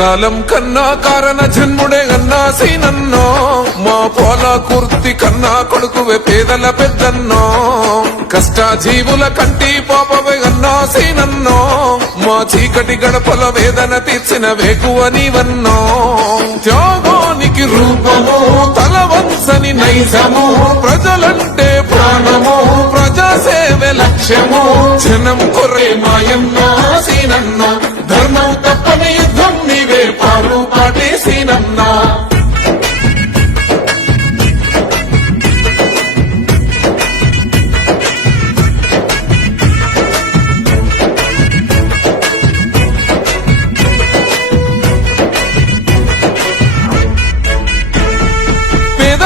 కాలం కన్నా కారణ జన్ముడే అన్నా సీనన్నో మా పోల కుర్తి కన్నా కొడుకువే పేదల పెద్దన్నో కష్టాజీవుల కంటి పాపవే అన్నా సీనన్నో మా చీకటి గడపల వేదన తీర్చిన వేకువ నీవన్నో త్యాగానికి రూపము తలవంచని నైజము ప్రజలంటే ప్రాణము ప్రజాసేవే లక్ష్యము జనం కొరే మాయన్నో సీనన్నో ధర్మం తప్పని యుద్ధం నీవే పారు పాటే సీనన్నా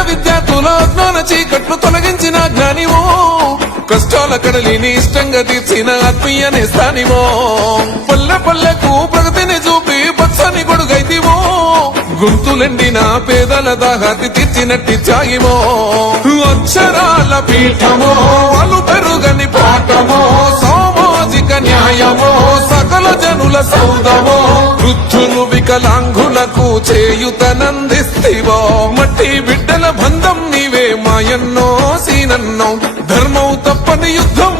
విద్యార్థుల అజ్ఞాన చీకట్లు తొలగించిన జ్ఞానివో కష్టాల కడలిని ఇష్టంగా తీర్చిన ఆత్మీయ నేస్తానివో పల్లె పల్లెకు ప్రగతిని చూపి పచ్చని గొడుగైతివో గుంతులెండిన పేదల దాహాతి తీర్చినట్టి త్యాగివో అక్షరాల పీఠమో వాళ్ళు పెరుగని పాఠమో సామాజిక న్యాయమో సకల జనుల సౌదమో వృద్ధులు వికలాంగులకు చేయుతనందిస్తివో మట్టి బిడ్డల బంధం నీవే మాయన్నో సీనన్నో ధర్మం తప్పని యుద్ధం